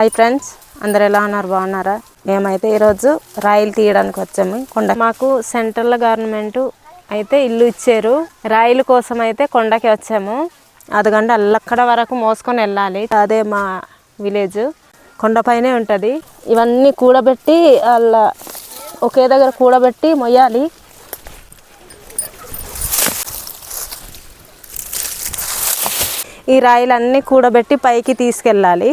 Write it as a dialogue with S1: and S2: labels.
S1: Hi friends అందరు ఎలా ఉన్నారు? బాగున్నారా? మేమైతే ఈరోజు రాయిలు తీయడానికి వచ్చాము. కొండ మాకు సెంట్రల్ గవర్నమెంట్ అయితే ఇల్లు ఇచ్చారు. రాయిల కోసం అయితే కొండకి వచ్చాము. అదిగండి అల్లక్కడ వరకు మోసుకొని వెళ్ళాలి. అదే మా విలేజ్ కొండపైనే ఉంటుంది. ఇవన్నీ కూడబెట్టి అలా ఒకే దగ్గర కూడబెట్టి మొయ్యాలి. ఈ రాయిలన్నీ కూడబెట్టి పైకి తీసుకెళ్ళాలి.